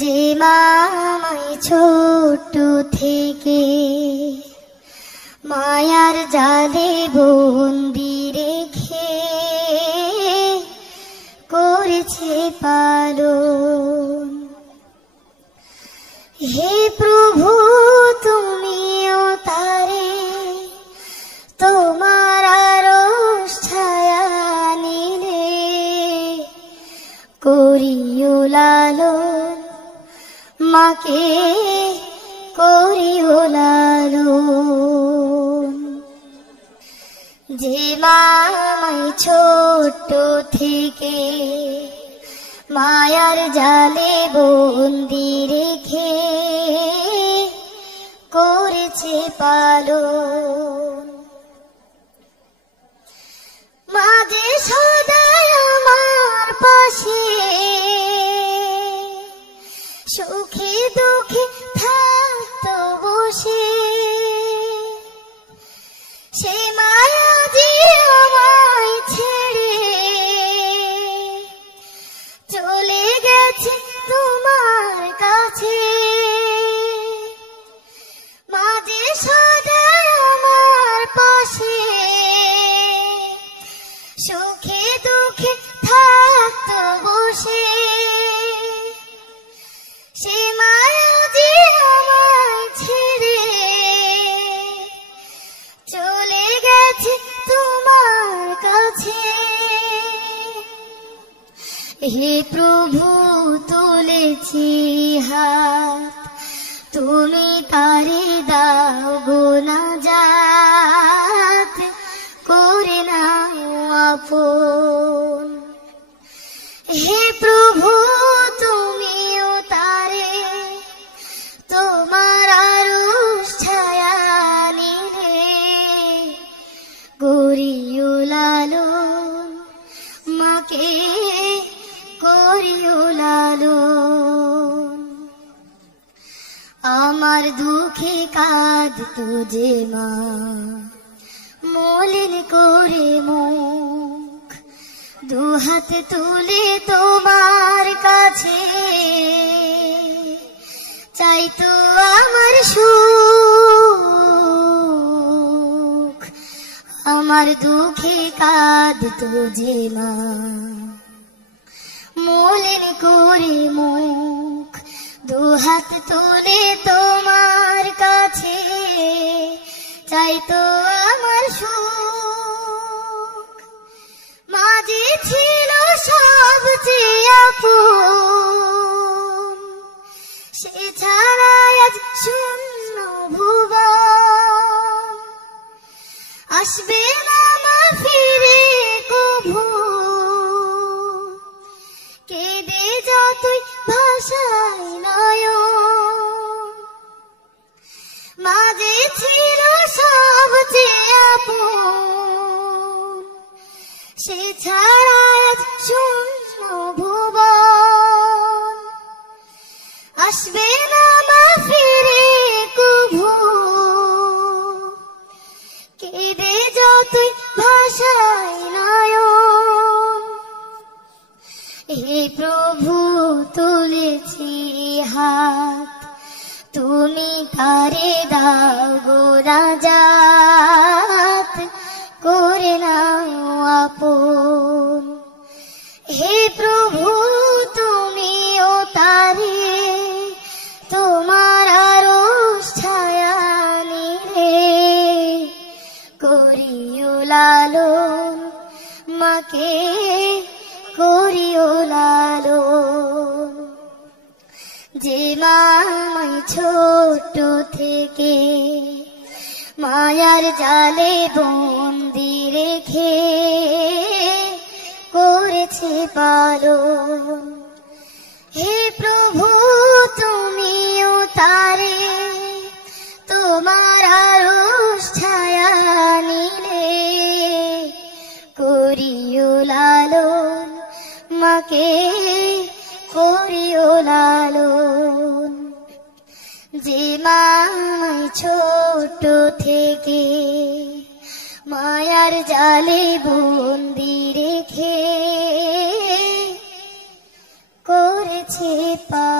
যে মা আমায় ছোট থেকে মায়ার জালে বন্দি রেখে করেছে পালন। হে প্রভু তুমিও তারে তোমার আরশ ছায়া নিলে করিও লালন, মাকে করিও লালন। যে মা আমায় ছোট থেকে মায়ার জালে বন্দি রেখে করেছে পালন। মা যে সদাই আমার পাশে সুখে দুঃখে থাকতো বসে, সে মায়া যে আমায় ছেড়ে চলে গেছে তোমার কাছে। মা যে সদাই আমার পাশে সুখে দুঃখে থাকতো বসে, সে মায়া যে আমায় ছেড়ে চলে গেছে তোমার কাছে। হে প্রভু তুলেছি হাত, তুমি তারে দাও গো নাজাত, করে নাও আপন। হে প্রভু তুমিও তারে তোমার আরশ ছায়া নিলে করিও লালন, মাকে করিও লালন। আমার দুঃখে কাঁদতো যে মা মলিন করে মুখ, দুহাত তুলে তোমার কাছে চাইতো আমার সুখ। আমার দুঃখে কাঁদতো যে মা মলিন করে মুখ, দুহাত তুলে তোমার কাছে চাইতো আমার সুখ। মা যে ছিল সবচেয়ে আপন, সে ছাড়া আজ শূন্য ভুবন। আসবে না মা ফিরে কভু, কেঁদে যতই ভাষায় নয়ন। মা যে ছিল সবচেয়ে আপন, সে ছাড়া আজ শূন্য ভুবন। আসবে না মা ফিরে কভু, কেঁদে যতই ভাষায় নয়ন। হে প্রভু তুলেছি হাত, তুমি তারে দাও গো নাজাত, করে নাও আপন। হে প্রভু তুমিও তারে তোমার আরশ ছায়া নিলে করিও লালন, মাকে করিও লালন। যে মা আমায় ছোট থেকে মায়ার জালে বন্দি রেখে করেছে পালন। হে প্রভু তুমিও তারে তোমার আরশ ছায়া নিলে করিও লালন, মাকে করিও লালন। যে মা আমায় ছোট থেকে মায়ার জালে বন্দি রেখে করেছে পা